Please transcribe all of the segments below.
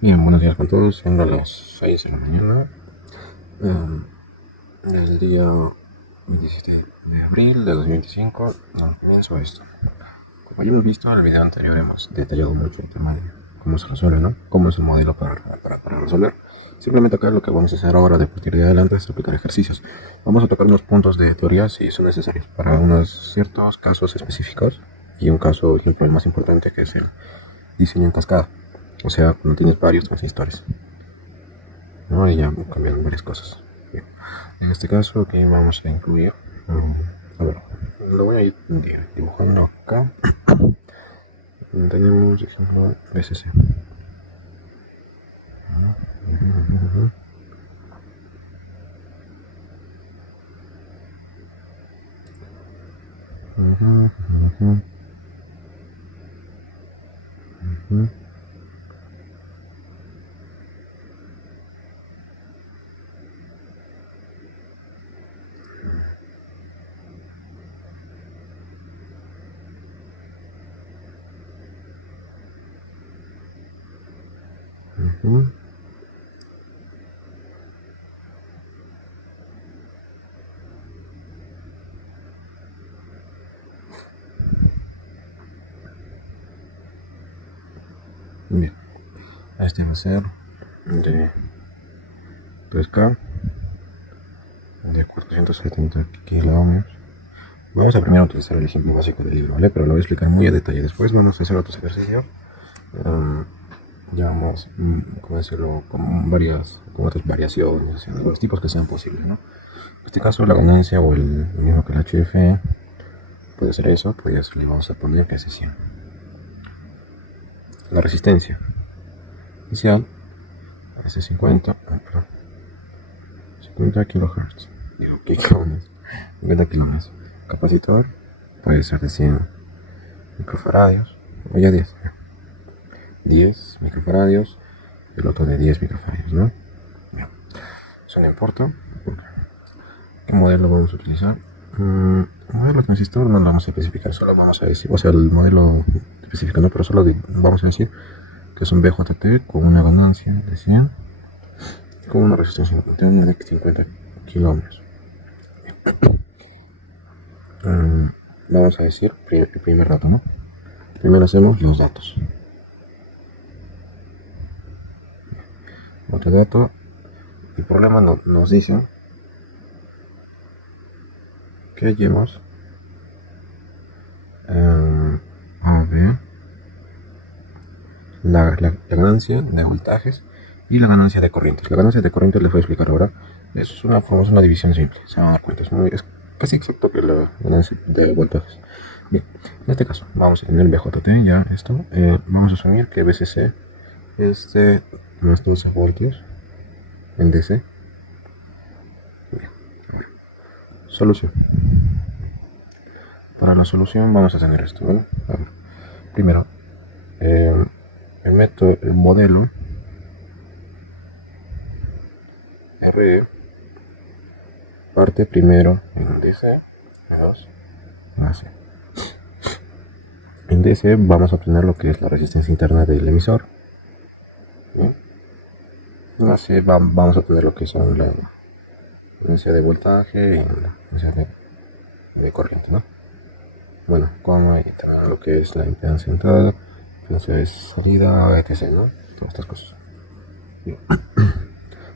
Bien, buenos días con todos, siendo las 6 de la mañana del día 27 de abril de 2025. Comienzo esto. Como ya hemos visto en el video anterior, hemos detallado mucho el tema de cómo se resuelve, ¿no? Cómo es el modelo para resolver. Simplemente acá lo que vamos a hacer ahora de partir de adelante es aplicar ejercicios. Vamos a tocar unos puntos de teoría si son necesarios para unos ciertos casos específicos y un caso, ejemplo, el más importante, que es el diseño en cascada. O sea, cuando tienes varios transistores, ¿no? Y ya cambiaron varias cosas. Bien. En este caso, aquí vamos a incluir, a ver, lo voy a ir dibujando acá. Tenemos, ejemplo, BCC. Bien, este va a ser de 3K de 470 kilómetros. Vamos a primero utilizar el ejemplo básico del libro, ¿vale? Pero lo voy a explicar muy a detalle. Después vamos a hacer otros ejercicios. Digamos, ¿cómo decirlo? Con otras variaciones, de los tipos que sean posibles, ¿no? En este caso, la ganancia o lo mismo que el HF puede ser eso, pues le vamos a poner que es 100. La resistencia inicial es de 50 kHz. Digo, ¿qué kilómetros? 50 kilómetros. Capacitor puede ser de 100 microfaradios, o ya 10 microfaradios, y el otro de 10 microfaradios, ¿no? Bien. Eso no importa. ¿Qué modelo vamos a utilizar? El modelo transistor no lo vamos a especificar, solo vamos a decir, o sea, el modelo específico no, pero solo vamos a decir que es un BJT con una ganancia de 100, con una resistencia de 50 kilómetros. Vamos a decir el primer dato, ¿no? Primero hacemos los datos. Otro dato, el problema nos dice que hallemos a ver la ganancia de voltajes y la ganancia de corrientes. La ganancia de corrientes les voy a explicar ahora. Es una división simple, se van a dar cuenta. Es casi exacto que la ganancia de voltajes. Bien, en este caso vamos a tener el BJT, ya esto. Vamos a asumir que BCC es de unos 12 voltios en DC. Bien, solución. Para la solución vamos a tener esto, ¿vale? A ver, primero, meto el modelo RE parte primero en DC, 2, AC. En DC vamos a obtener lo que es la resistencia interna del emisor. ¿Bien? En AC vamos a obtener lo que son la potencia de voltaje y la potencia de corriente, ¿no? Bueno, como ahí también lo que es la impedancia de entrada, impedancia de salida, etc., ¿no? Todas estas cosas. Bien.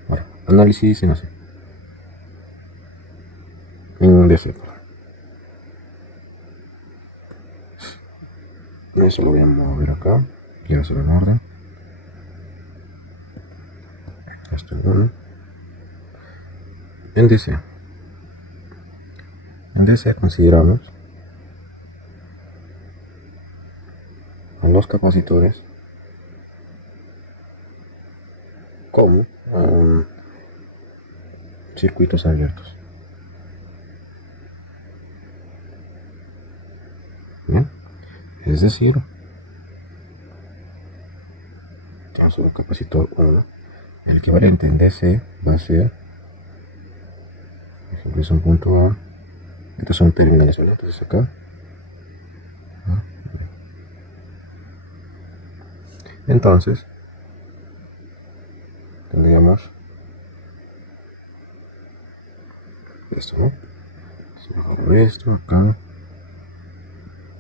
Ahora, análisis en AC. En DC, eso lo voy a mover acá. Quiero hacerlo en orden. Esto en 1. En DC. En DC consideramos a los capacitores como circuitos abiertos. ¿Bien? Es decir, tenemos un capacitor 1. El equivalente en DC va a ser, por ejemplo, es un punto A. Estos son terminales, ¿vale? Entonces acá. Entonces, esto, ¿no? Si mejoro esto acá,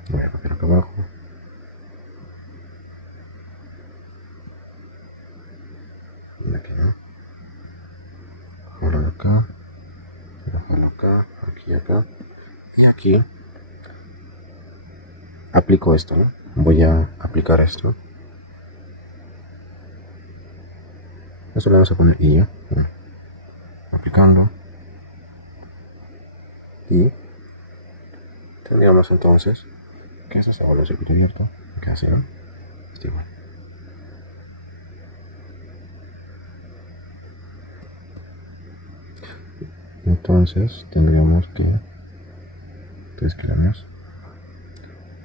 voy a copiar acá abajo. Y aquí, ¿no? Jalo acá, jalo acá, aquí, acá. Y aquí aplico esto, ¿no? Voy a aplicar esto. Esto le vamos a poner I, ¿ya? Bueno, aplicando. Y tendríamos entonces que eso se vuelve un circuito abierto. Que así, ¿no? Está igual. Entonces tendríamos que 3 kilómetros.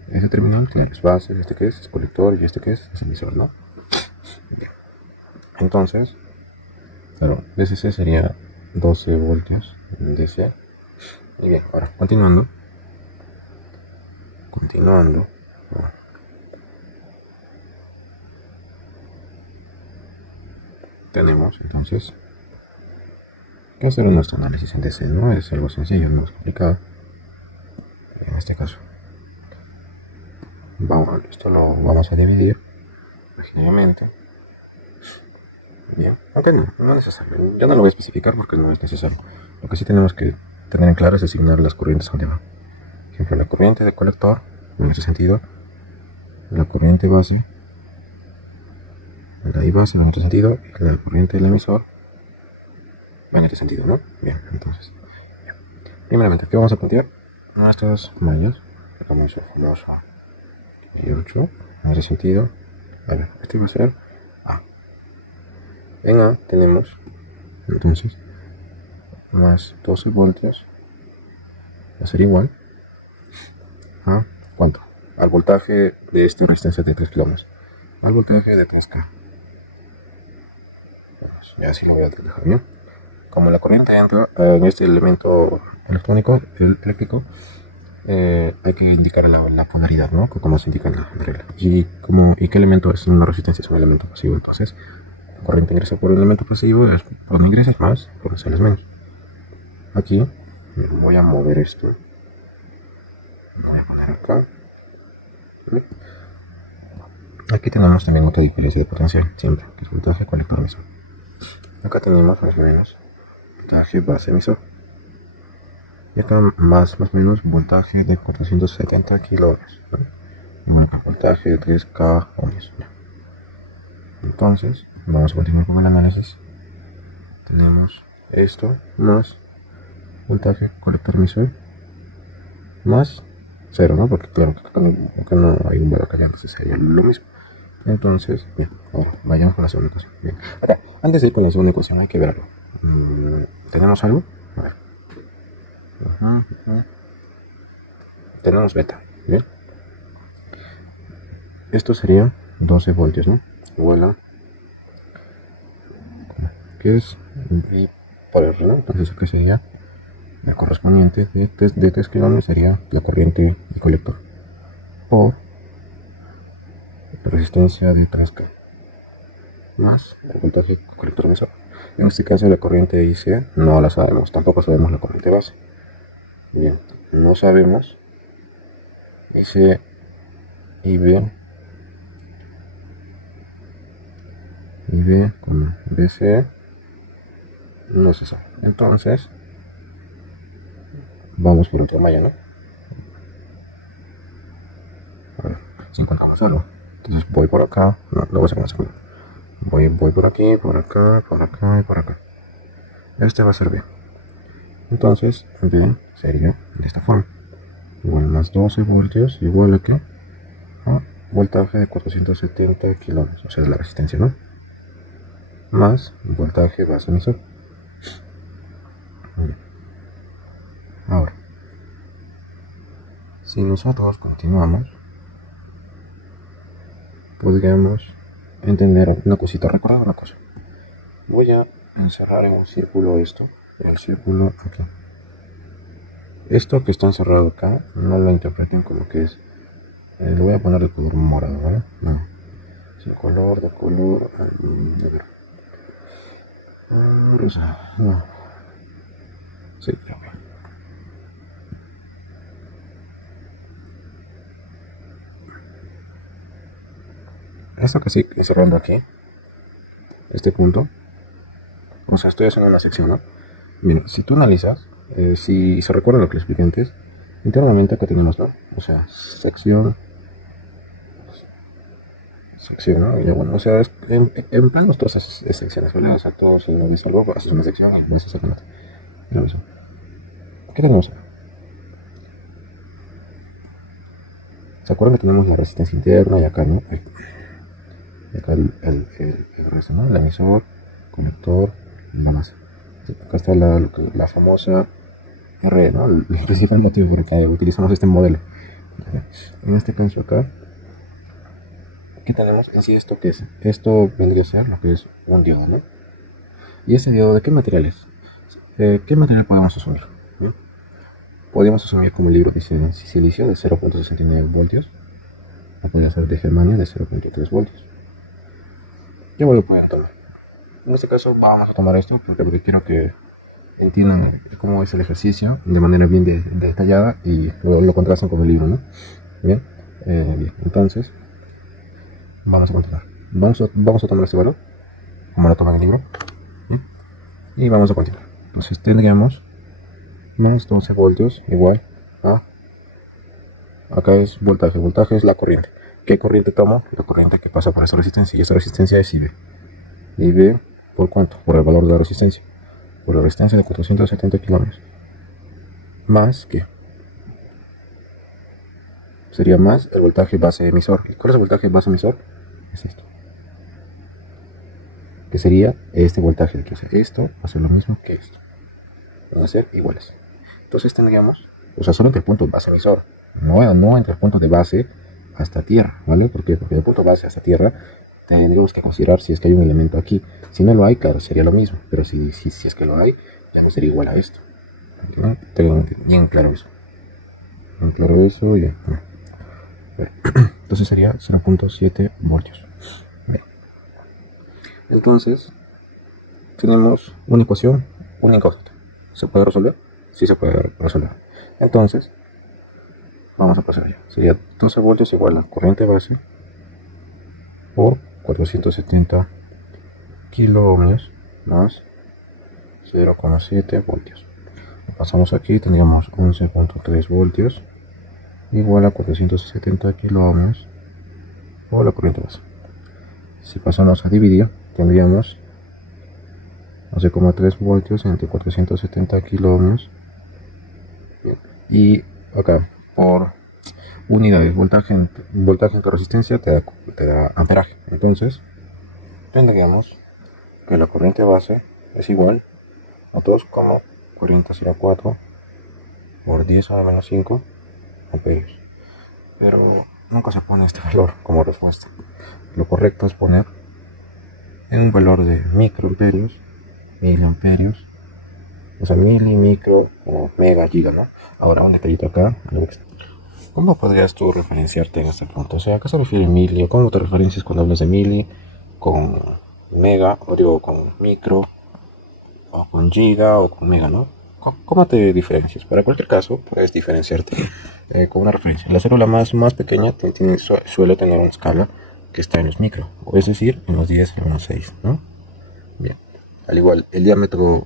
Ese terminal, claro, es base, este que es colector y este que es emisor, ¿no? Entonces, claro, DC sería 12 voltios en DC. Y bien, ahora continuando. Tenemos entonces que hacer nuestro análisis en DC, ¿no? Es algo sencillo, no es complicado. En este caso, esto lo vamos a dividir imaginariamente. Bien, aunque no es necesario. Yo no lo voy a especificar porque no es necesario. Lo que sí tenemos que tener en claro es asignar las corrientes donde van. Por ejemplo, la corriente de colector, en este sentido, la corriente base, la I base va en este sentido, y la corriente del emisor va en este sentido, ¿no? Bien, entonces, primeramente, ¿qué vamos a plantear? Nuestras mallas, vamos a famosa y 8, en ese sentido. A ver, este va a ser A. En A tenemos, entonces, más 12 voltios, va a ser igual a, ¿cuánto? Al voltaje de esta resistencia de 3 kilómetros, al voltaje de 3K. Ya así lo voy a dejar bien. Como la corriente entra en este elemento electrónico, eléctrico, hay que indicar la polaridad, ¿no? Como se indica en la regla. ¿Y qué elemento es una resistencia? Es un elemento pasivo. Entonces, la corriente ingresa por un elemento pasivo, es por donde ingresa es más, por donde sale es menos. Aquí voy a mover esto. Voy a poner acá. Aquí tenemos también otra diferencia de potencial, siempre, que es voltaje colector emisor. Acá tenemos más o menos voltaje base emisor. Y acá más o menos voltaje de 470 kiloohms, ¿no? Y bueno, acá voltaje de 3K ohms. Entonces, vamos a continuar con el análisis. Tenemos esto más voltaje colector emisor más 0, ¿no? Porque claro, acá no hay un valor acá, entonces sería lo mismo. Entonces, bien, ahora vayamos con la segunda ecuación. Bien. Acá, antes de ir con la segunda ecuación hay que verlo. ¿Tenemos algo? A ver. Tenemos beta, ¿bien? Esto sería 12 voltios, ¿no? Igual a, ¿qué es? V por R, ¿no? Entonces acá sería el correspondiente de 3 kilómetros sería la corriente de colector por la resistencia de 3K más el voltaje colector emisor. En este caso la corriente IC no la sabemos, tampoco sabemos la corriente base. Bien, no sabemos IC y B con BC no se sabe. Entonces vamos por otra malla, ¿no? A ver, 50,0. Entonces voy por acá, no, lo voy a hacer más seguro. Voy por aquí, por acá, por acá y por acá. Este va a ser B. Entonces B sería de esta forma. Igual más 12 voltios, igual a que a voltaje de 470 kiloohms, o sea, es la resistencia, ¿no? Más voltaje base emisor. Ahora, si nosotros continuamos, podríamos entender una cosita, recordar una cosa. Voy a encerrar en un círculo esto, el círculo aquí. Esto que está encerrado acá, no lo interpreten como que es, lo voy a poner de color morado, ¿vale? No, es el color, a ver, rosa, no, sí, ya voy. esto que estoy cerrando aquí, este punto, o sea, estoy haciendo una sección, ¿no? Mira, si tú analizas, si se recuerda lo que les expliqué antes, internamente acá tenemos, ¿no? O sea, sección, ¿no? Y bueno, o sea, en plan todas esas secciones, ¿vale? O sea, todos si no ves algo, haces una sección y luego haces otra. Lo mismo. ¿Qué tenemos acá? ¿Se acuerdan que tenemos la resistencia interna y acá, ¿no? Y acá el resto, ¿no? El emisor, conector, la masa. Acá está la famosa R, ¿no? El principal motivo por el que utilizamos este modelo. En este caso acá, ¿qué tenemos en sí esto que es? Esto vendría a ser lo que es un diodo, ¿no? ¿Y ese diodo de qué material es? ¿Qué material podemos asumir? ¿Sí? Podríamos asumir, como el libro dice, silicio de 0.69 voltios, o podría ser de germanio de 0.3 voltios. ¿Qué valor pueden tomar? En este caso vamos a tomar esto porque quiero que entiendan cómo es el ejercicio de manera bien detallada y lo contrastan con el libro, ¿no? Bien, bien. Entonces vamos a continuar. Vamos a tomar este valor, como lo toma el libro, ¿sí? Y vamos a continuar. Entonces tendríamos más 12 voltios igual a, acá es voltaje, voltaje es la corriente. ¿Qué corriente tomo? La corriente que pasa por esta resistencia, y esta resistencia es IB. IB, ¿por cuánto? Por el valor de la resistencia. Por la resistencia de 470 kilómetros. Más que sería más el voltaje base emisor. ¿Y cuál es el voltaje base emisor? Es esto. Que sería este voltaje de aquí. O sea, esto va a ser lo mismo que esto. Van a ser iguales. Entonces tendríamos, o sea, solo entre el punto base emisor. No entre el punto de base hasta tierra, ¿vale? ¿Por qué? Porque del punto base hasta tierra tendríamos que considerar si es que hay un elemento aquí. Si no lo hay, claro, sería lo mismo. Pero si es que lo hay, ya no sería igual a esto. ¿Entienden? Tengo bien claro eso. Bien claro eso, ya. Entonces sería 0.7 voltios. Bien. Entonces, tenemos una ecuación, una incógnita. ¿Se puede resolver? Sí se puede resolver. Entonces, vamos a pasar allá. Sería 12 voltios igual a corriente base por 470 kilo ohmios más 0,7 voltios. Pasamos aquí, tendríamos 11.3 voltios igual a 470 kilo ohmios por la corriente base. Si pasamos a dividir, tendríamos 11,3 voltios entre 470 kilo ohmios y acá por unidades, voltaje entre resistencia te da amperaje. Entonces tendríamos que la corriente base es igual a 2,4004 por 10 a la menos 5 amperios. Pero nunca se pone este valor como respuesta. Lo correcto es poner en un valor de microamperios, miliamperios, o sea, mili, micro o mega, giga, ¿no? Ahora un detallito acá. ¿Cómo podrías tú referenciarte en este punto? O sea, ¿a qué se refiere mili? ¿O cómo te referencias cuando hablas de mili? ¿Con mega? O digo, con micro, o con giga, o con mega, ¿no? ¿Cómo te diferencias? Para cualquier caso, puedes diferenciarte con una referencia. La célula más pequeña suele tener una escala que está en los micro, o es decir, en los 10 a la menos 6, ¿no? Bien. Al igual, el diámetro,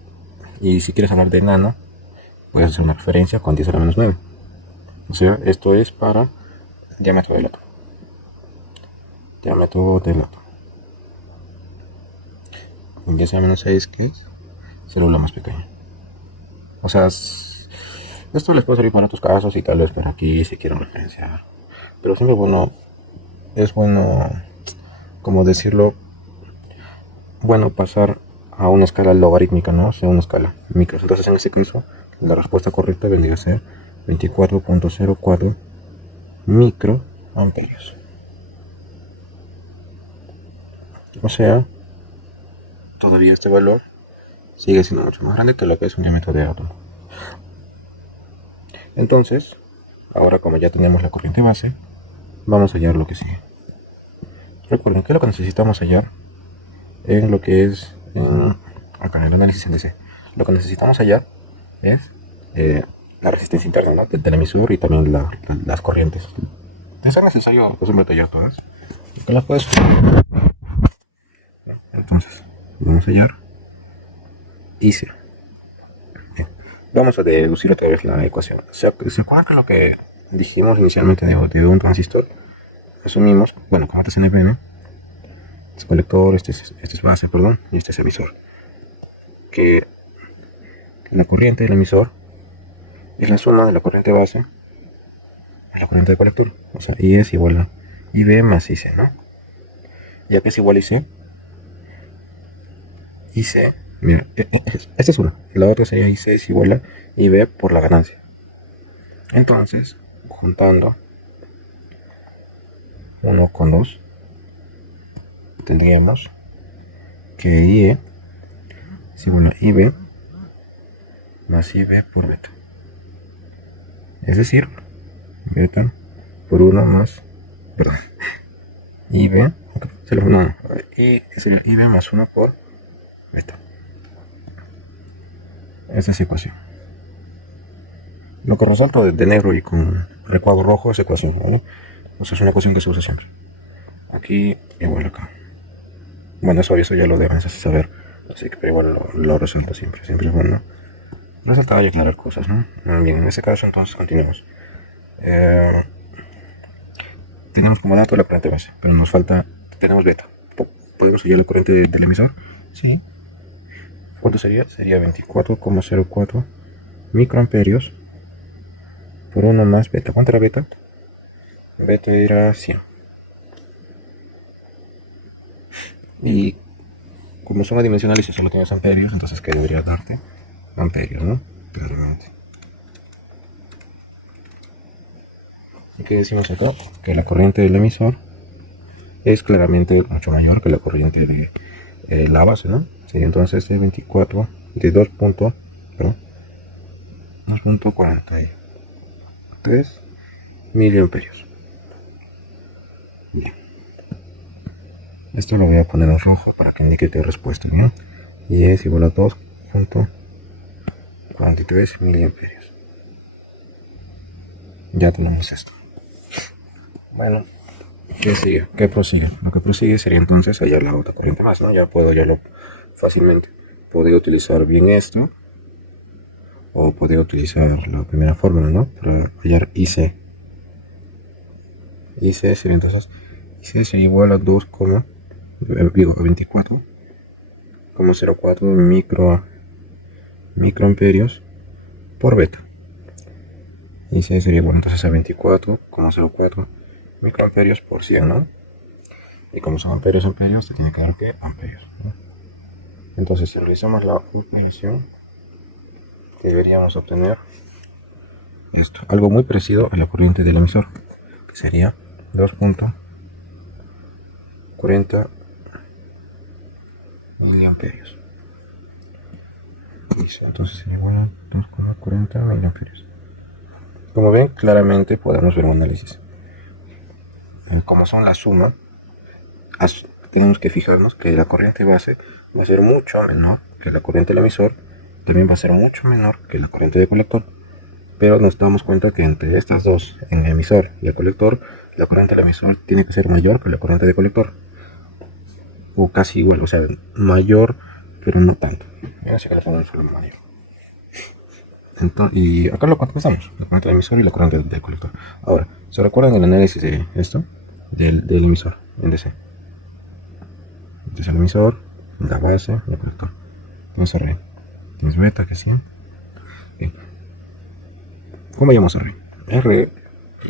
y si quieres hablar de nano, puedes hacer una referencia con 10 a la menos 9. O sea, esto es para diámetro del átomo. Diámetro del átomo. En 10 a la menos 6, ¿qué es? Célula más pequeña. O sea, esto les puede servir para otros casos y tal vez para aquí si quieren referenciar. Pero siempre es bueno, como decirlo, bueno pasar a una escala logarítmica, ¿no? O sea, una escala micro. Entonces, en este caso, la respuesta correcta vendría a ser 24.04 microamperios. O sea, todavía este valor sigue siendo mucho más grande que lo que es un diámetro de átomo. Entonces, ahora como ya tenemos la corriente base, vamos a hallar lo que sigue. Recuerden que lo que necesitamos hallar en lo que es acá en el análisis NDC, lo que necesitamos hallar es la resistencia interna, ¿no? del emisor y también las corrientes. ¿Es necesario tallar todas? Acá las puedes. Entonces, vamos a hallar IC. Bien. Vamos a deducir otra vez la ecuación. ¿Se acuerdan que lo que dijimos inicialmente de un transistor? Asumimos, bueno, como este es NPN, este es colector, este es base, perdón, y este es emisor. Que la corriente del emisor es la suma de la corriente base a la corriente de colector. O sea, I es igual a IB más IC, ¿no? Ya que es igual a IC, IC, mira, esta es una. La otra sería IC es igual a IB por la ganancia. Entonces, juntando 1 con 2, tendríamos que IE es igual a IB más IB por beta. Es decir, beta por 1 más, perdón, IB, no, I sería IB más 1 por beta. Esta es la ecuación. Lo que resalto de negro y con recuadro rojo es ecuación, ¿vale? O sea, es una ecuación que se usa siempre. Aquí, igual acá. Bueno, eso ya lo deben saber. Así que, pero igual lo resalto siempre. Siempre es bueno resaltar y aclarar cosas, ¿no? Bien, en este caso entonces continuamos. Tenemos como dato la corriente base, pero nos falta, tenemos beta. ¿Podemos hallar la corriente del emisor? Sí. ¿Cuánto sería? Sería 24,04 microamperios por 1 más beta. ¿Cuánto era beta? Beta era 100. Y como son adimensionales y solo tienes amperios, entonces ¿qué debería darte? Amperios, ¿no? Claramente. ¿Y qué decimos acá? Que la corriente del emisor es claramente mucho mayor que la corriente de la base, ¿no? Sería entonces de 24, de 2.43 miliamperios. Bien. Esto lo voy a poner en rojo para que indique tu respuesta, ¿bien? Y es igual a 2.43 miliamperios. Ya tenemos esto. Bueno, ¿qué sigue? ¿Qué prosigue? Lo que prosigue sería entonces hallar la otra corriente más, ¿no? Ya puedo hallarlo fácilmente. Podría utilizar bien esto, o podría utilizar la primera fórmula, ¿no? Para hallar IC. IC sería entonces, IC sería igual a 24,04 microamperios por beta. IC sería igual entonces a 24,04 microamperios por 100, ¿no? Y como son amperios, te tiene que dar que amperios, ¿no? Entonces, si realizamos la operación, deberíamos obtener esto, algo muy parecido a la corriente del emisor, que sería 2.40 miliamperios. Entonces sería igual a 2,40 miliamperios. Como ven, claramente podemos ver un análisis. Como son la suma, tenemos que fijarnos que la corriente base va a ser mucho menor que la corriente del emisor, también va a ser mucho menor que la corriente de colector, pero nos damos cuenta que entre estas dos, en el emisor y el colector, la corriente del emisor tiene que ser mayor que la corriente de colector, o casi igual, o sea, mayor, pero no tanto. Así que le ponemos solo mayor. Entonces, y acá lo contrastamos, la corriente del emisor y la corriente del colector. Ahora, ¿se recuerdan el análisis de esto? Del emisor, en DC. Este es el emisor, la base y el colector. Entonces R. Tienes beta que 100. Bien. ¿Cómo llamamos R? R,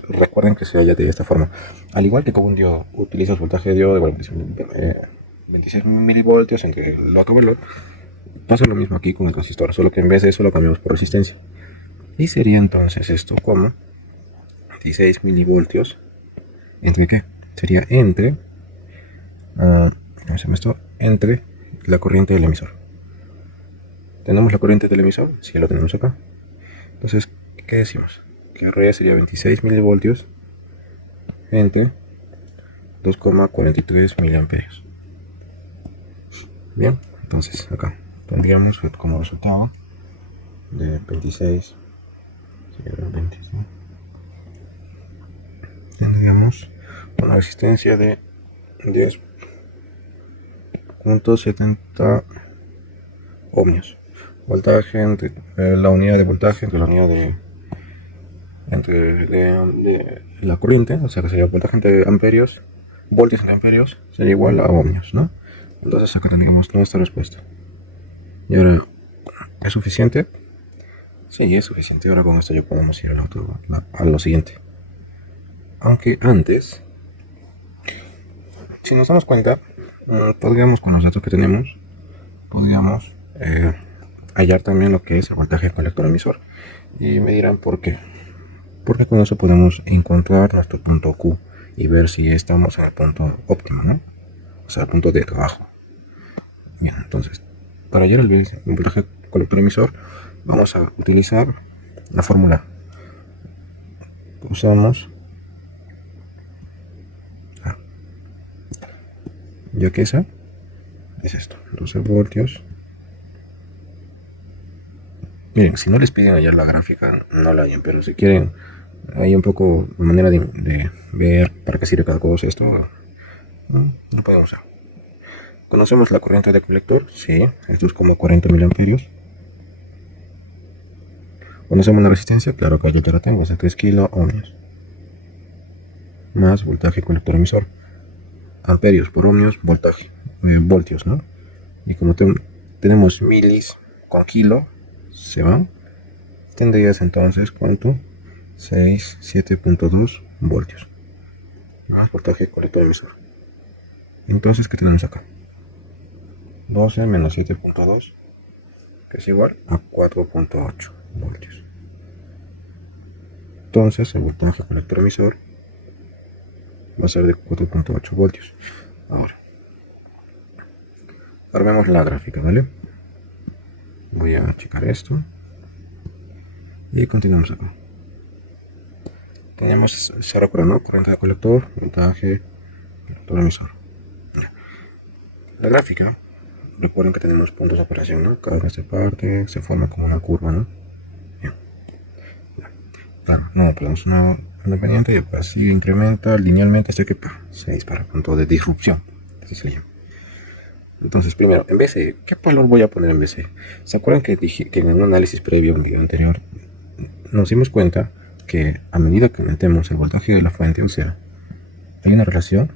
recuerden que se halla de esta forma. Al igual que como un diodo utiliza su voltaje de diodo de 26 milivoltios entre el otro valor, pasa lo mismo aquí con el transistor, solo que en vez de eso lo cambiamos por resistencia. Y sería entonces esto como 16 milivoltios. ¿Entre qué? Sería entre entre la corriente del emisor. ¿Tenemos la corriente del emisor? Sí, lo tenemos acá. Entonces, ¿qué decimos? Que R sería 26 milivoltios entre 2,43 miliamperios. Bien, entonces acá tendríamos como resultado de 26, tendríamos una resistencia de 10.70 ohmios. Voltaje entre la unidad de voltaje entre la unidad de la corriente, o sea que sería voltaje entre amperios, voltios entre amperios, sería igual a ohmios, ¿no? Entonces acá tenemos nuestra respuesta. Y ahora, ¿es suficiente? Sí, es suficiente. Ahora con esto ya podemos ir a lo siguiente. Aunque antes, si nos damos cuenta, podríamos, con los datos que tenemos, podríamos hallar también lo que es el voltaje colector emisor. Y me dirán por qué. Porque con eso podemos encontrar nuestro punto Q y ver si estamos en el punto óptimo, ¿no? O sea, el punto de trabajo. Bien, entonces, para hallar el voltaje colector emisor, vamos a utilizar la fórmula. Usamos, ya que esa es esto, 12 voltios. Miren, si no les piden hallar la gráfica, no la hallen, pero si quieren, hay un poco manera de ver para qué sirve cada cosa esto, ¿no? Lo podemos usar. ¿Conocemos la corriente de colector? Sí, esto es como 40 miliamperios. ¿Conocemos la resistencia? Claro que ya la tengo, es a 3 kilo ohmios. Más voltaje colector emisor. Amperios por ohmios, voltaje, voltios, ¿no? Y como tenemos milis con kilo, se van. Tendrías entonces, ¿cuánto? 7.2 voltios. Más voltaje colector emisor. Entonces, ¿qué tenemos acá? 12 menos 7.2, que es igual a 4.8 voltios. Entonces, el voltaje colector emisor va a ser de 4.8 voltios. Ahora vemos la gráfica, ¿vale? Voy a checar esto y continuamos acá. Tenemos, se recuerda, ¿no? Corriente de colector, voltaje colector emisor. La gráfica, recuerden que tenemos puntos de operación, ¿no? Cada una de esta parte se forma como una curva, ¿no? Bien. Claro, no, ponemos una pendiente y así incrementa linealmente hasta que se dispara, punto de disrupción, así se le llama. Entonces, primero, en BCE, ¿qué valor voy a poner en BCE? ¿Se acuerdan que dije que en un análisis previo, en un video anterior, nos dimos cuenta que a medida que aumentemos el voltaje de la fuente, o sea, hay una relación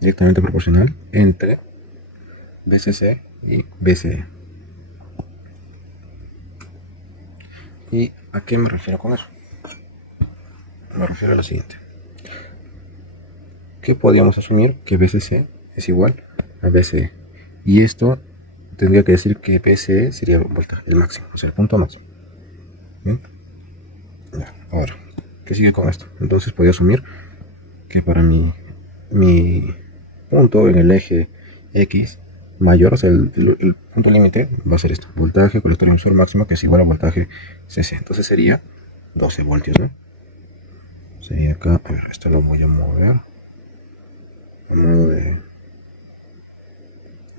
directamente proporcional entre BCC y BCE? ¿Y a qué me refiero con eso? Me refiero a lo siguiente. ¿Qué podríamos asumir? Que BCC es igual a BCE. Y esto tendría que decir que BCE sería el máximo, o sea, el punto máximo. ¿Bien? Ahora, ¿qué sigue con esto? Entonces podría asumir que para mi punto en el eje X mayor, o sea, el punto límite va a ser esto, voltaje colector emisor máximo, que es igual a voltaje CC. Entonces sería 12 voltios, ¿no? Sería acá, a ver, esto lo voy a mover a modo de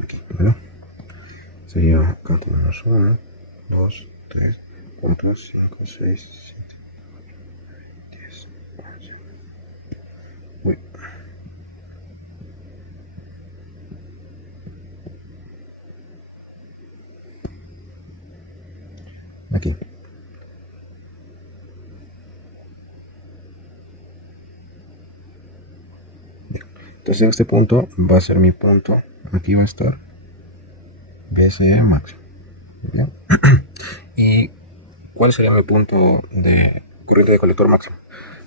aquí, ¿verdad? Sería acá tenemos 1, 2, 3, 4, 5, 6, 7, 10, 11. Uy. Aquí. Entonces este punto va a ser mi punto. Aquí va a estar BCE máximo. Bien. ¿Y cuál sería mi punto de corriente de colector máximo?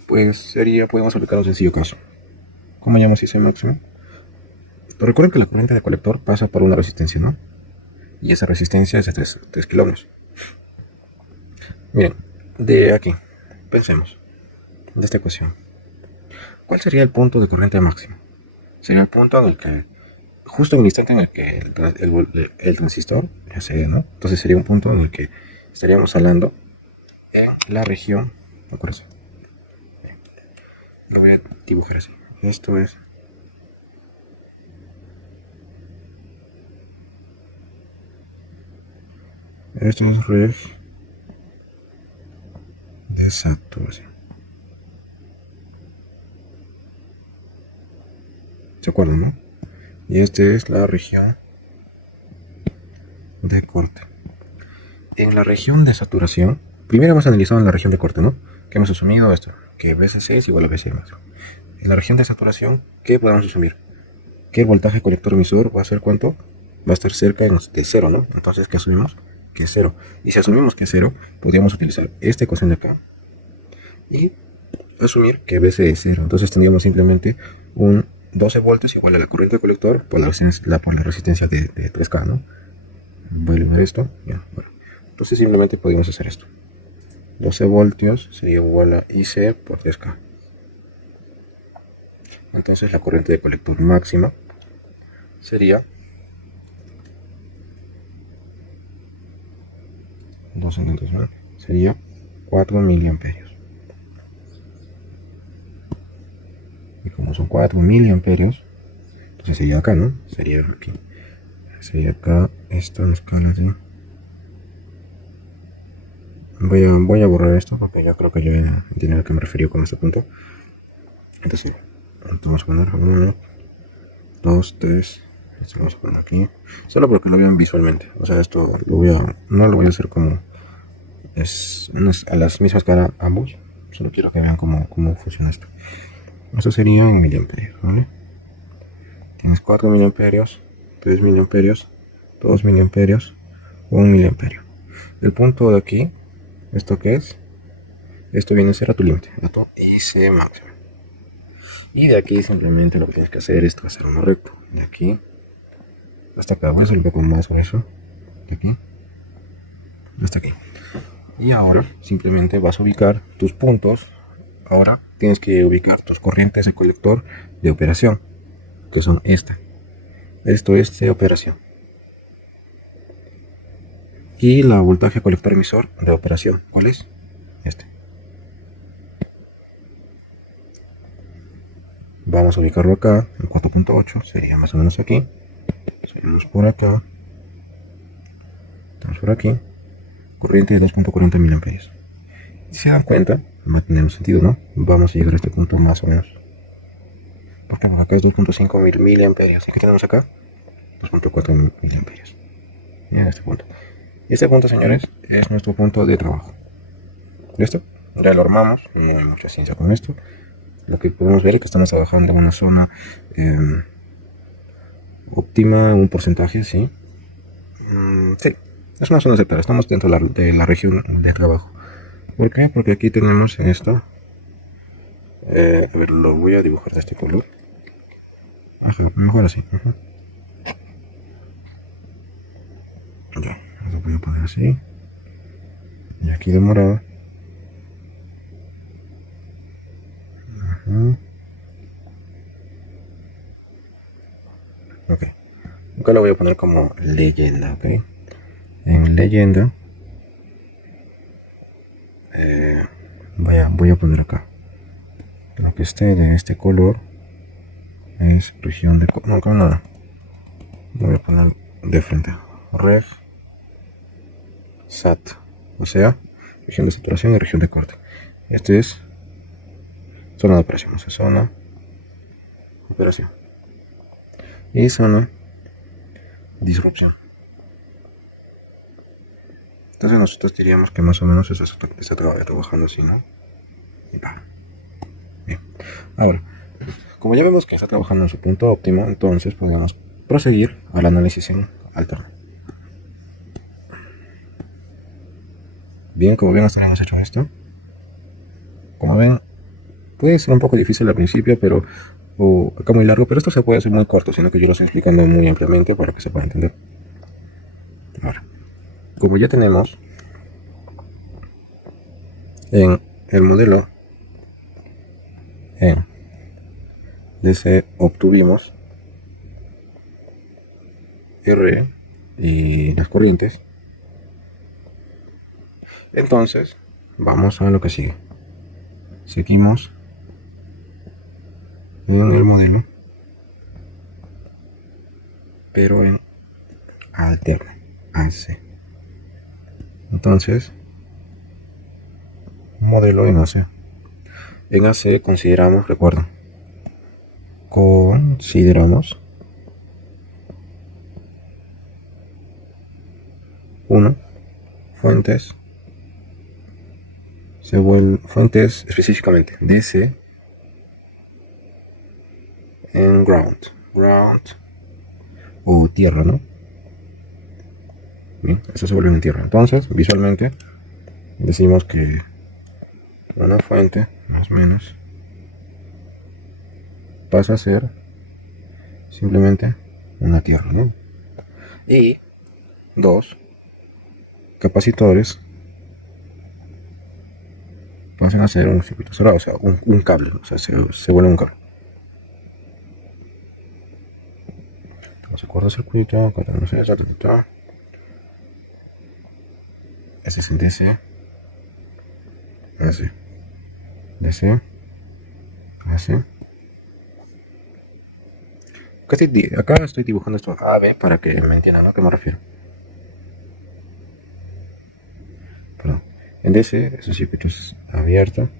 Pues podemos aplicar un sencillo caso. ¿Cómo llamamos ese máximo? Recuerden que la corriente de colector pasa por una resistencia, ¿no? Y esa resistencia es de 3 kilómetros. Miren, de aquí, pensemos, de esta ecuación. ¿Cuál sería el punto de corriente máximo? Sería el punto en el que, justo en el instante en el que el transistor se, ¿no? Entonces sería un punto en el que estaríamos hablando en la región, acuérdense, lo voy a dibujar así. Esto es reg de saturación. ¿Se acuerdan, no? Y esta es la región de corte. En la región de saturación, primero hemos analizado en la región de corte, ¿no? Que hemos asumido esto, que BCC es igual a BCM. En la región de saturación, ¿qué podemos asumir? Que el voltaje colector emisor va a ser ¿cuánto? Va a estar cerca de cero, ¿no? Entonces, ¿qué asumimos? Que es cero. Y si asumimos que es cero, podríamos utilizar esta ecuación de acá y asumir que BC es cero. Entonces tendríamos simplemente un 12 voltios igual a la corriente colector por la resistencia de 3K, ¿no? Voy a eliminar esto. Ya, bueno. Entonces simplemente podríamos hacer esto. 12 voltios sería igual a IC por 3K. Entonces la corriente de colector máxima sería 200, ¿no? Sería 4 miliamperios. Y como son 4 miliamperios, entonces sería acá, ¿no? Sería aquí. Sería acá esta escala de... Voy a borrar esto porque ya creo que ya entiendo a qué me referí con este punto. Entonces, vamos a poner 1, 2, 3. Esto lo vamos a poner aquí. Solo porque lo vean visualmente. O sea, esto no lo voy a hacer como... no es a las mismas caras ambos. Solo quiero que vean cómo funciona esto. Esto sería en miliamperios, ¿vale? Tienes 4 miliamperios, 3 miliamperios, 2 miliamperios, 1 miliamperio. El punto de aquí, ¿esto qué es? Esto viene a ser a tu límite, a tu IC máximo. Y de aquí simplemente lo que tienes que hacer es trazar uno recto. De aquí hasta acá. Voy a hacer un poco más con eso. De aquí hasta aquí. Y ahora simplemente vas a ubicar tus puntos. Ahora tienes que ubicar tus corrientes de colector de operación, que son esta. Esto es de operación. Y la voltaje colector emisor de operación, ¿cuál es? Este. Vamos a ubicarlo acá, en 4.8, sería más o menos aquí. Seguimos por acá. Estamos por aquí. Corriente de 2.40 miliamperios. Si se dan cuenta, va a tener sentido, ¿no? Vamos a llegar a este punto más o menos. Porque acá es 2.5 miliamperios. ¿Y qué tenemos acá? 2.4 miliamperios. Miren este punto. Y este punto, señores, es nuestro punto de trabajo. ¿Listo? Ya lo armamos. No hay mucha ciencia con esto. Lo que podemos ver es que estamos trabajando en una zona óptima, un porcentaje, ¿sí? Sí, es una zona aceptable. Estamos dentro de la región de trabajo. ¿Por qué? Porque aquí tenemos esto. A ver, lo voy a dibujar de este color. Ajá, mejor así. Ajá. Ya, lo voy a poner así. Y aquí de morado. Ajá. Ok. Acá lo voy a poner como leyenda, ¿ok? En leyenda. Voy a poner acá. Lo que esté de este color es región de... No, acá nada. Voy a poner de frente. Reg. SAT. O sea, región de saturación y región de corte. Este es zona de operación. O sea, zona operación. Y zona disrupción. Entonces nosotros diríamos que más o menos está trabajando así, ¿no? Y va. Bien. Ahora, como ya vemos que está trabajando en su punto óptimo, entonces podemos proseguir al análisis en alterno. Bien, como ven, hasta ahora hemos hecho esto. Como ven, puede ser un poco difícil al principio, pero acá muy largo, pero esto se puede hacer muy corto, sino que yo lo estoy explicando muy ampliamente para que se pueda entender. Ahora, como ya tenemos en el modelo en DC obtuvimos R y las corrientes, entonces vamos a lo que sigue. Seguimos en el modelo, pero en alterno, AC. Entonces, modelo en AC. En AC consideramos, recuerden, consideramos 1. Fuentes fuentes específicamente DC en ground o tierra, ¿no? Bien, esto se vuelve en tierra. Entonces, visualmente decimos que una fuente, más o menos, pasa a ser simplemente una tierra, ¿no? Y 2 capacitores pasan a ser un circuito cerrado, o sea, un cable, o sea, se vuelve un cable. Entonces, cortocircuito, acá tenemos eso, ese es el DC, AC, DC, AC. Acá estoy dibujando esto AB para que me entiendan a qué me refiero. Perdón. En DC, ese circuito es abierto.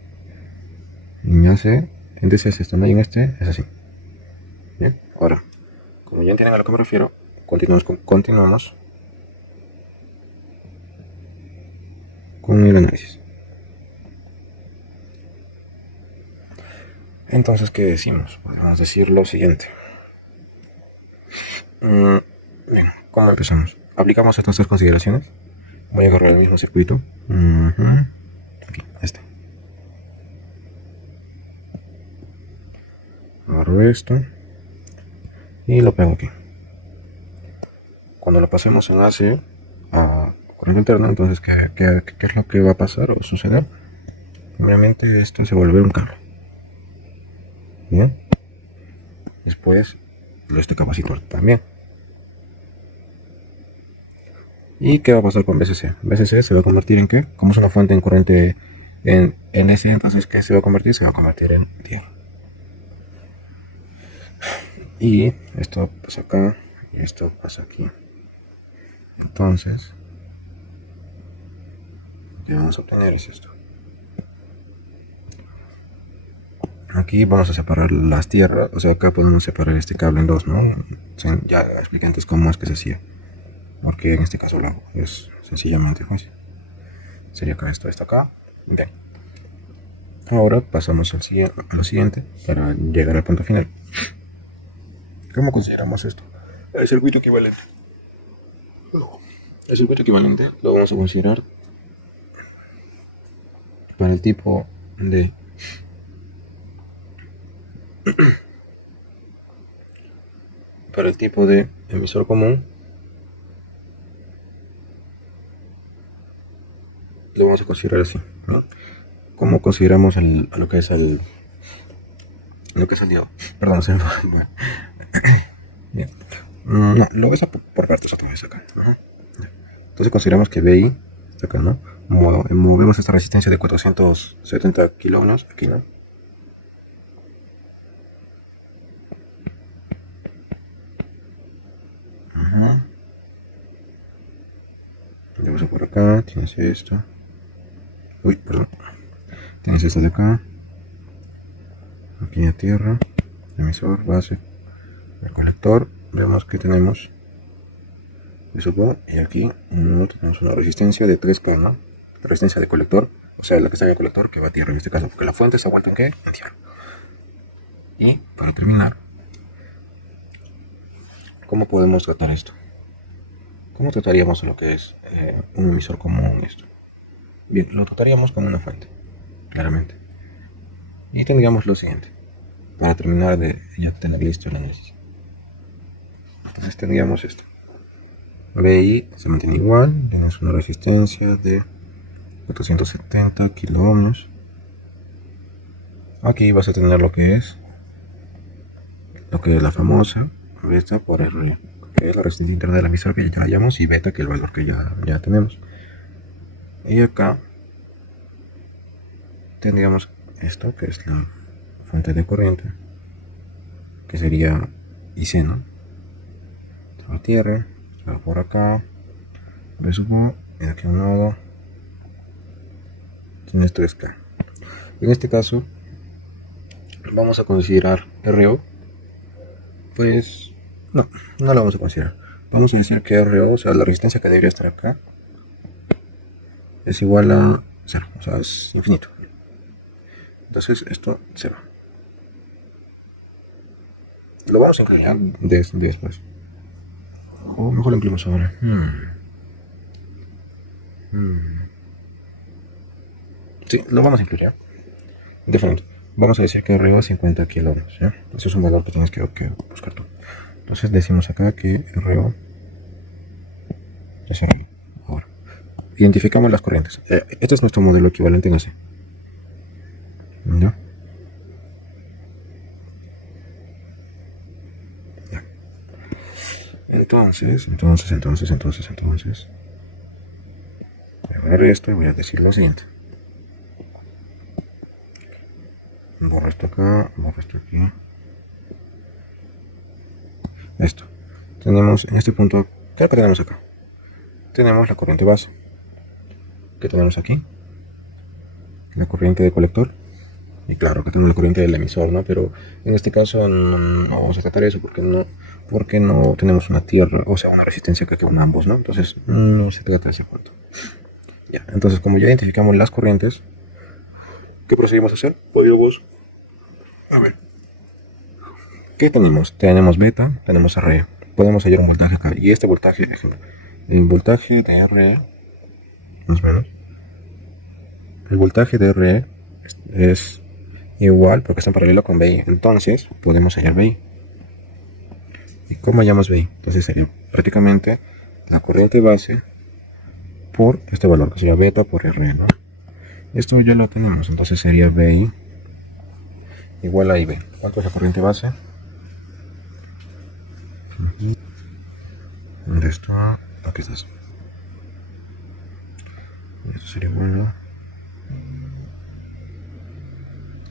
En AC, en DC es esto, ¿no? Y en este es así. Bien, ahora, como ya entienden a lo que me refiero, continuamos con el análisis. Entonces, ¿qué decimos? Podemos decir lo siguiente. Bien, ¿cómo empezamos? Aplicamos estas 3 consideraciones. Voy a agarrar el mismo circuito. Aquí, este. Agarro esto y lo pego aquí. Cuando lo pasemos en AC a corriente alterna, entonces, ¿qué es lo que va a pasar o suceder? Primeramente, esto se vuelve un cable. Bien. Después, este capacitor también. ¿Y qué va a pasar con BCC? BCC se va a convertir en ¿qué? Como es una fuente en corriente en DC, entonces ¿qué se va a convertir? Se va a convertir en tierra. Y esto pasa acá y esto pasa aquí. Entonces, lo que vamos a obtener es esto. Aquí vamos a separar las tierras, o sea, acá podemos separar este cable en dos, ¿no? Ya expliqué antes cómo es que se hacía, porque en este caso lo hago, es sencillamente fácil. Sería acá esto acá. Bien. Ahora pasamos a lo siguiente para llegar al punto final. ¿Cómo consideramos esto? El circuito equivalente. El circuito equivalente lo vamos a considerar para el tipo de emisor común. Lo vamos a considerar así, ¿no? ¿Cómo consideramos lo que es el diodo? Perdón, se me fue. Bien. No, lo ves por partes otra vez acá. Entonces consideramos que BI está acá, ¿no? Movemos esta resistencia de 470 kiloohms aquí, ¿no? Vamos por acá, tienes esto. Uy, perdón. Tienes esto de acá. Pequeña tierra, emisor, base, el colector. Vemos que tenemos eso, y aquí tenemos una resistencia de 3K, ¿no? La resistencia de colector, o sea, la que está en el colector que va a tierra en este caso, porque la fuente está vuelta en ¿qué? En tierra. Y para terminar, ¿cómo podemos tratar esto? ¿Cómo trataríamos lo que es un emisor común esto? Bien, lo trataríamos como una fuente, claramente. Y tendríamos lo siguiente, para terminar de ya tener listo el análisis. Entonces tendríamos esto. BI se mantiene igual, tienes una resistencia de 470 kiloohms. Aquí vas a tener lo que es la famosa beta por R, que es la resistencia interna del emisor que ya hallamos, y beta, que es el valor que ya tenemos. Y acá tendríamos esto, que es la fuente de corriente, que sería IC, ¿no? La tierra, va por acá, me subo, y aquí a un lado tienes 3K. En este caso vamos a considerar RO Pues no, no lo vamos a considerar. Vamos a decir que RO, o sea, la resistencia que debería estar acá, es igual a 0, o sea, es infinito. Entonces esto se va. Lo vamos a incluir ya después. O mejor lo incluimos ahora. Sí, lo vamos a incluir ya. Diferente. Vamos a decir que RO es 50 kiloohms, ¿ya? Ese es un valor que tienes que buscar tú. Entonces decimos acá que RO es 0. Ahora, identificamos las corrientes. Este es nuestro modelo equivalente en AC. ¿Ya? Ya. Entonces, voy a agarrar esto y voy a decir lo siguiente. Borro esto acá, borro esto aquí. Esto. Tenemos en este punto, ¿qué es lo que tenemos acá? Tenemos la corriente base. ¿Qué tenemos aquí? La corriente de colector. Y claro, que tenemos la corriente del emisor, ¿no? Pero en este caso no vamos a tratar eso porque no tenemos una tierra, o sea, una resistencia que una ambos, ¿no? Entonces no se trata de ese punto. Ya, entonces como ya identificamos las corrientes, ¿qué procedimos a hacer? Podríamos, a ver, ¿qué tenemos? Tenemos beta, tenemos RE. Podemos hallar un voltaje acá. Y este voltaje, ejemplo, el voltaje de RE, más o menos, el voltaje de RE es igual porque está en paralelo con BI. Entonces podemos hallar BI. ¿Y cómo hallamos BI? Entonces sería prácticamente la corriente base por este valor, que sería beta por RE, ¿no? Esto ya lo tenemos, entonces sería BI igual a IB. ¿Cuánto es la corriente base? ¿Dónde está? Aquí está. Y esto sería igual a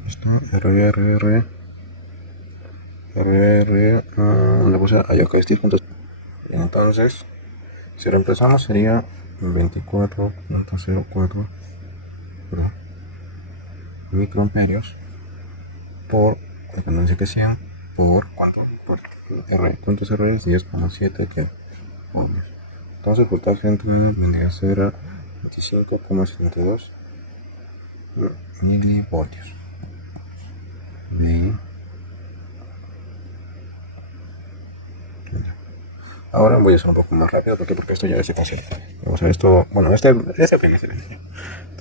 esto, R, le puse allá acá 10.5. Entonces, si reemplazamos sería 24.04 microamperios por la tendencia que 100 por ¿cuánto? Por R. ¿Cuánto es R? 10,7 ohmios. Entonces el voltaje entrada vendría a ser 25,72 milivoltios. Bien. Ahora voy a hacer un poco más rápido porque esto ya se concepto. Vamos a ver esto. Bueno, este apenas se ve.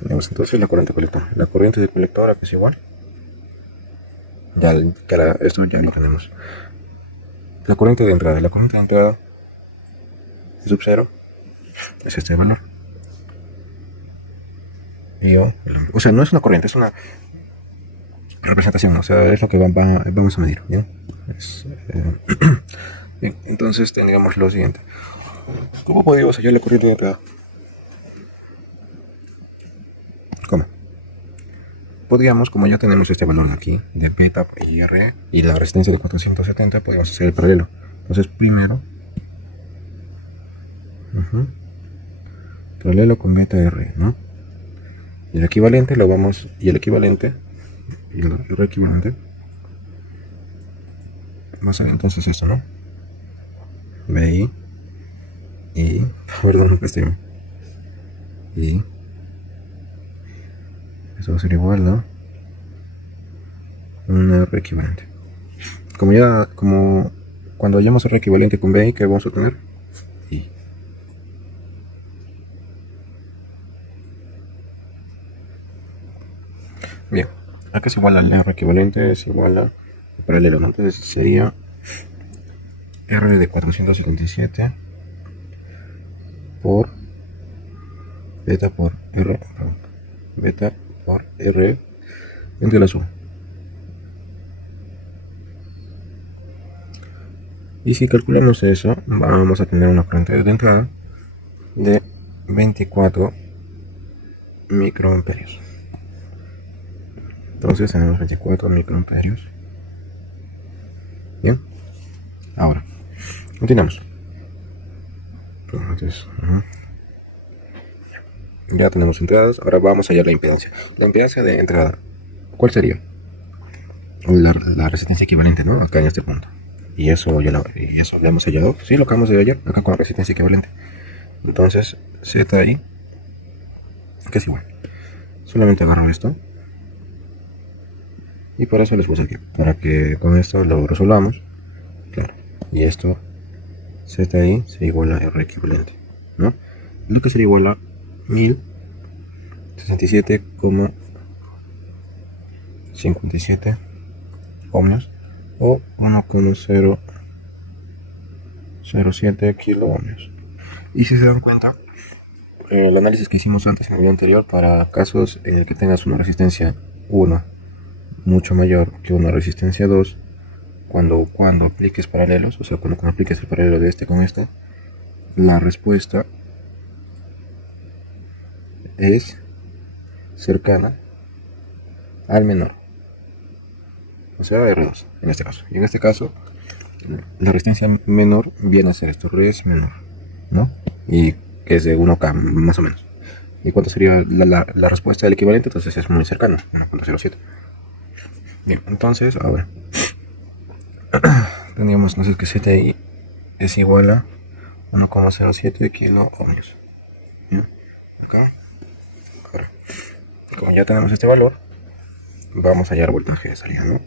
Tenemos entonces la corriente colector. La corriente de colector que es igual. Esto ya lo tenemos. La corriente de entrada. La corriente de entrada es sub 0. Es este valor. O sea, no es una corriente, es una representación. O sea, es lo que vamos a medir. ¿Bien? Bien, entonces tendríamos lo siguiente. ¿Cómo podríamos hallar la corriente de entrada? ¿Cómo? Podríamos, como ya tenemos este valor de aquí, de beta y R, y la resistencia de 470, podríamos hacer el paralelo. Entonces, primero, paralelo con beta R, ¿no? Y el equivalente y el R equivalente, vamos a ver entonces esto, ¿no? BI, y, perdón, y eso va a ser igual, ¿no? Un R equivalente. Como cuando hayamos R equivalente con BI, ¿qué vamos a tener? Y. Bien, acá es igual al R equivalente, es igual a paralelo, ¿no? Entonces sería R de 477 por beta por R entre la suma. Y si calculamos eso, vamos a tener una corriente de entrada de 24 microamperios. Entonces tenemos 24 microamperios. Bien. Ahora, continuamos. Entonces, ya tenemos entradas. Ahora vamos a hallar la impedancia. La impedancia de entrada, ¿cuál sería? La resistencia equivalente, ¿no? Acá en este punto. y eso y eso lo hemos sellado. Sí, lo acabamos de hallar acá con la resistencia equivalente. Entonces ZI, que es igual. Solamente agarro esto. Y por eso les puse aquí. Para que con esto lo resolvamos. Claro. Y esto ZI se iguala a R equivalente, ¿no? Lo que sería igual a 1067,57 ohmios o 1,007 kilo ohmios. Y si se dan cuenta, el análisis que hicimos antes en el video anterior, para casos en el que tengas una resistencia 1 mucho mayor que una resistencia 2, cuando apliques paralelos, o sea, cuando apliques el paralelo de este con este, la respuesta es cercana al menor, o sea, R2 en este caso. Y en este caso, la resistencia menor viene a ser esto, res menor, ¿no? Y que es de 1K más o menos. ¿Y cuánto sería la respuesta del equivalente? Entonces es muy cercano, 1,07. Bien, entonces ahora tendríamos entonces que ZI es igual a 1,07 kilo ohmios. ¿Bien? Acá. Ahora, como ya tenemos este valor, vamos a hallar voltaje de salida, ¿no?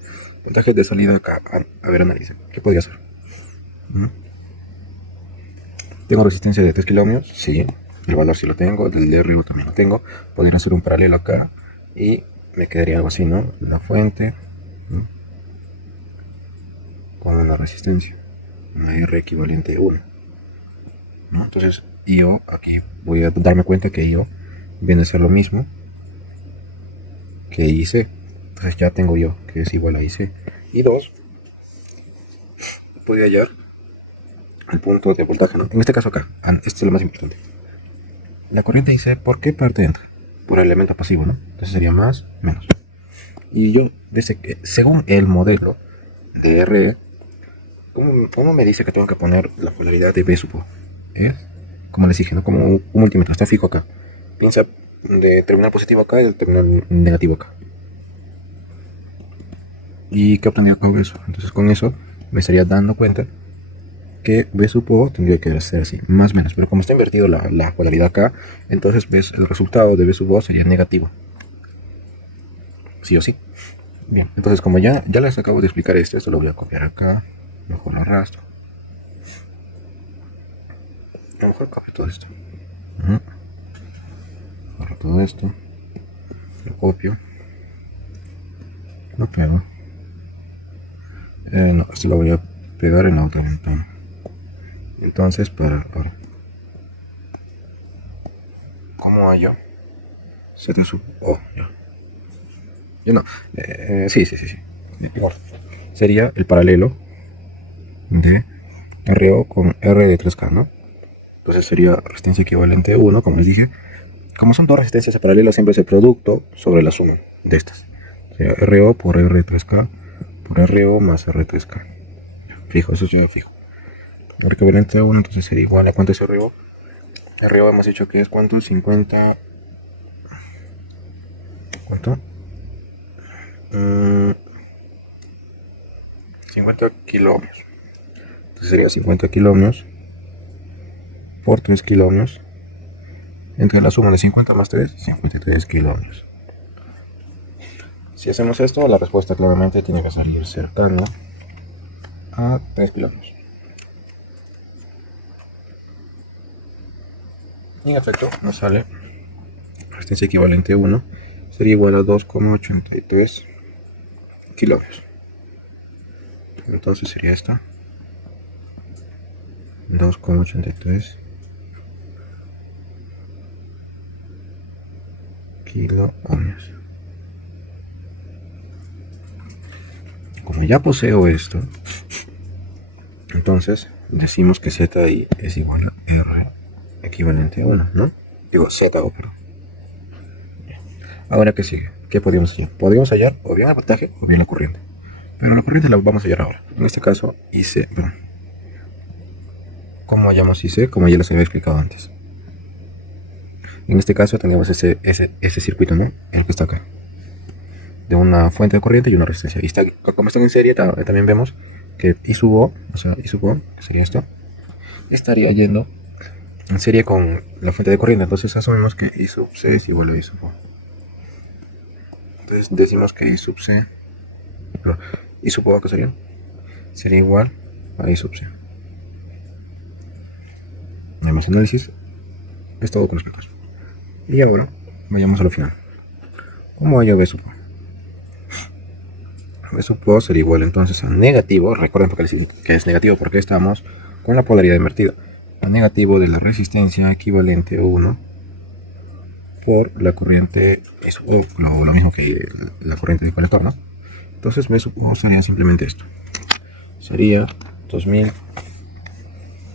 Voltaje de salida acá, a ver, analice. ¿Qué podría ser? ¿Tengo resistencia de 3 kilo ohmios? Sí, el valor sí lo tengo, el de RU también lo tengo. Podría hacer un paralelo acá y me quedaría algo así, ¿no? La fuente, ¿no?, con una resistencia, una R equivalente a 1, ¿no? Entonces, IO, aquí voy a darme cuenta que IO viene a ser lo mismo que IC. Entonces ya tengo yo que es igual a IC. Y 2, podría hallar el punto de voltaje, ¿no? En este caso acá, este es lo más importante. La corriente IC, ¿por qué parte entra? Por el elemento pasivo, ¿no? Entonces sería más, menos. Y yo, según el modelo de RE, ¿cómo me dice que tengo que poner la polaridad de B sub O? Es, como les dije, ¿no? Como un multímetro, está fijo acá. Piensa de terminal positivo acá y el terminal negativo acá. ¿Y qué obtendría con eso? Entonces con eso me estaría dando cuenta que B sub O tendría que ser así, más o menos. Pero como está invertido la polaridad acá, entonces ves el resultado de B sub O sería negativo. Sí o sí. Bien, entonces como ya les acabo de explicar esto lo voy a copiar acá. Mejor lo arrastro. A lo mejor copio todo esto. Agarro todo esto. Lo copio. Lo pego. No, esto lo voy a pegar en la otra ventana. Entonces, ahora, ¿cómo hallo? Z sub O, ya. Yo no. Sí. Igual. Sería el paralelo de RO con R de 3K, ¿no? Entonces sería resistencia equivalente a 1, como les dije. Como son dos resistencias en paralelo, siempre es el producto sobre la suma de estas. O sea, RO por R3K por RO más R3K. Fijo, eso ya fijo. R equivalente a 1, entonces sería igual a ¿cuánto es RO? RO hemos dicho que es ¿cuánto? 50. ¿Cuánto? 50 kilo ohmios. Entonces sería 50 kilo ohmios por 3 kilo ohmios entre la suma de 50 más 3, 53 kilo ohmios. Si hacemos esto, la respuesta claramente tiene que salir cercana a 3 kilo ohmios. Y en efecto nos sale resistencia equivalente a 1 sería igual a 2,83 kilo ohmios. Entonces sería esta 2,83 kilo ohmios. Como ya poseo esto, entonces decimos que ZI es igual a R equivalente a 1, ¿no? Digo ZO, perdón. Ahora, ¿qué sigue? ¿Qué podríamos hallar? Podríamos hallar o bien el voltaje o bien la corriente. Pero la corriente la vamos a hallar ahora. En este caso, IC. Perdón. ¿Cómo hallamos IC? Como ya les había explicado antes. En este caso tenemos ese circuito, ¿no? El que está acá. De una fuente de corriente y una resistencia. Y está, como están en serie, también vemos que I sub O, o sea, I sub O, que sería esto, estaría yendo en serie con la fuente de corriente. Entonces asumimos que I sub C es igual a I sub O. Entonces decimos que I sub C, no, I sub O, ¿qué sería? Sería igual a I sub C. No hay más análisis, es todo con los casos. Y ahora vayamos a lo final. ¿Cómo hallo B sub O? B sub O sería igual entonces a negativo, recuerden que es negativo porque estamos con la polaridad invertida, a negativo de la resistencia equivalente a 1 por la corriente B sub O, lo mismo que la corriente de colector, ¿no? Entonces B sub O sería simplemente esto, sería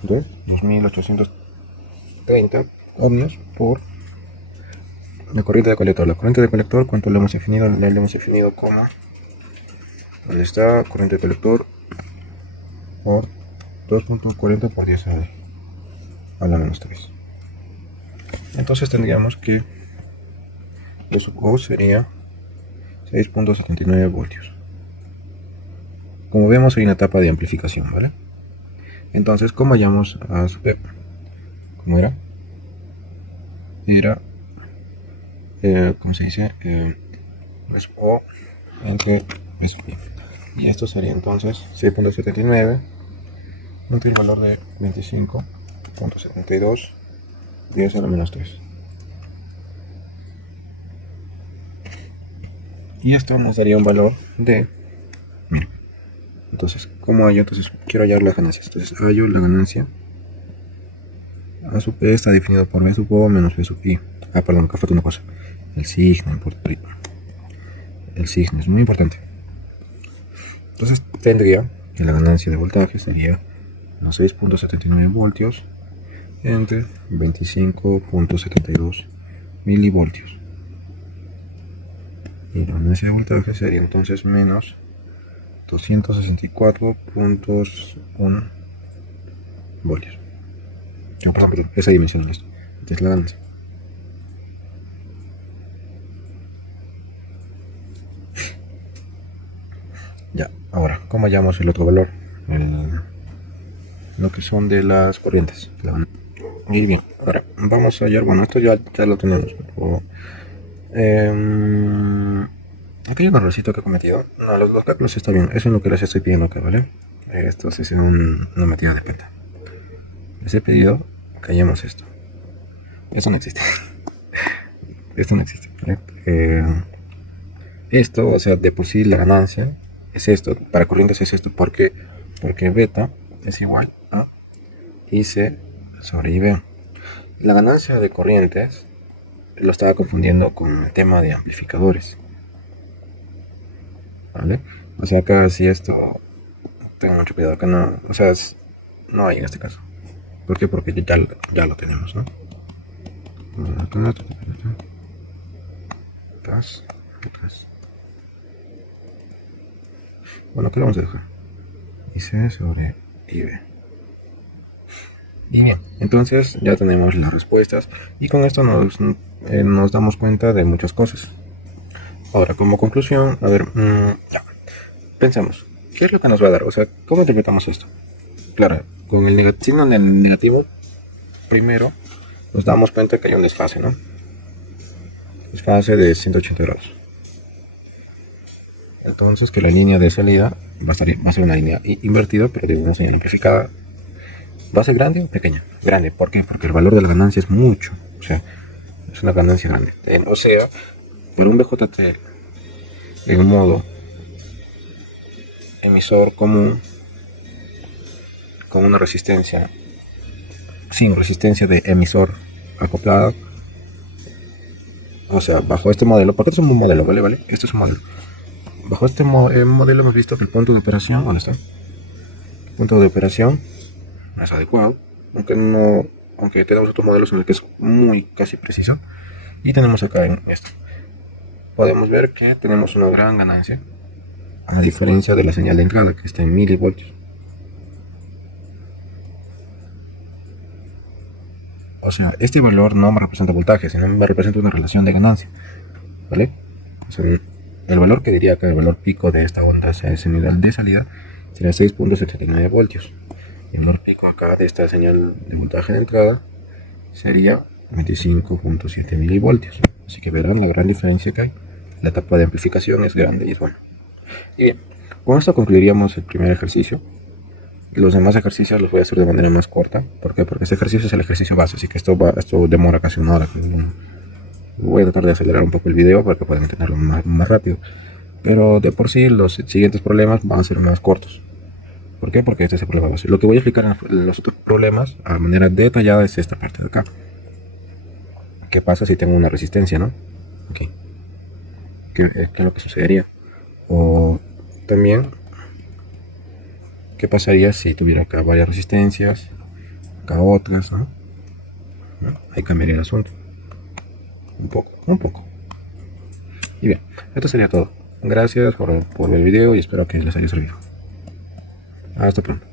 2830 ohmios por la corriente de colector. La corriente de colector, ¿cuánto le hemos definido? Le hemos definido como, ¿dónde está? Corriente de colector por 2.40 por 10 a la menos 3. Entonces tendríamos que B sub O sería 6.79 voltios. Como vemos hay una etapa de amplificación, ¿vale? Entonces, ¿cómo hallamos a sub E? ¿Cómo era? Era, ¿cómo se dice? B sub O entre B sub I. Y esto sería entonces 6.79 entre el valor de 25.72 10 a la menos 3. Y esto nos daría un valor de 1000. Entonces, ¿cómo hallo? Entonces, quiero hallar las ganancias. Entonces, hallo la ganancia. A sub P está definido por B sub O menos B sub I. Ah, perdón, acá falta una cosa. El signo, el signo es muy importante. Entonces, tendría que la ganancia de voltaje sería los 6.79 voltios entre 25.72 milivoltios. Y la ganancia de voltaje sería entonces menos 264.1 voltios. No, perdón, esa dimensión es la ganancia. Ya, ahora, ¿cómo hallamos el otro valor? Lo que son de las corrientes. Y bien, ahora vamos a hallar, bueno, esto ya lo tenemos. Aquí hay un errorcito que he cometido. No, los cálculos están bien, eso es lo que les estoy pidiendo acá, ¿vale? Esto es una metida de peta. Les he pedido que hallemos esto. Esto no existe. Esto no existe, ¿vale? Esto, o sea, de por sí la ganancia es esto, para corrientes es esto, porque beta es igual a IC sobre IB. La ganancia de corrientes lo estaba confundiendo con el tema de amplificadores, ¿vale? O sea, acá si esto, tengo mucho cuidado, acá no, o sea, no hay en este caso. ¿Por qué? Porque ya lo tenemos, ¿no? Bueno, ¿qué lo vamos a dejar? IC sobre IB. Y bien, entonces ya tenemos las respuestas y con esto nos damos cuenta de muchas cosas. Ahora, como conclusión, a ver, ya, pensemos, ¿qué es lo que nos va a dar? O sea, ¿cómo interpretamos esto? Claro, con el signo negativo, primero nos damos cuenta que hay un desfase, ¿no? Desfase de 180 grados. Entonces que la línea de salida va a ser una línea invertida, pero de una señal amplificada. ¿Va a ser grande o pequeña? Grande, ¿por qué? Porque el valor de la ganancia es mucho, o sea, es una ganancia grande. O sea, para un BJT en modo emisor común, con una resistencia, sin resistencia de emisor acoplada, o sea, bajo este modelo, porque este es un modelo, ¿vale? Este es un modelo. Bajo este modelo hemos visto que el punto de operación, ¿dónde está? El punto de operación no es adecuado, aunque tenemos otros modelos en el que es muy casi preciso. Y tenemos acá en esto, podemos ver que tenemos una gran ganancia, a diferencia de la señal de entrada que está en milivoltios. O sea, este valor no me representa voltaje, sino me representa una relación de ganancia, ¿vale? O sea, el valor que diría que el valor pico de esta onda sea ese nivel de salida, sería 6.79 voltios. Y el valor pico acá de esta señal de voltaje de entrada sería 25.7 milivoltios. Así que verán la gran diferencia que hay. La etapa de amplificación es grande y es buena. Y bien, con esto concluiríamos el primer ejercicio. Los demás ejercicios los voy a hacer de manera más corta. ¿Por qué? Porque este ejercicio es el ejercicio base, así que esto demora casi una hora. Voy a tratar de acelerar un poco el video para que puedan entenderlo más rápido. Pero de por sí los siguientes problemas van a ser más cortos. ¿Por qué? Porque este es el problema base. Lo que voy a explicar en los otros problemas a manera detallada es esta parte de acá. ¿Qué pasa si tengo una resistencia, no? Okay. ¿Qué es lo que sucedería? O también, ¿qué pasaría si tuviera acá varias resistencias, acá otras, ¿no? Ahí cambiaría el asunto. Un poco. Y bien, esto sería todo. Gracias por ver el video y espero que les haya servido. Hasta pronto.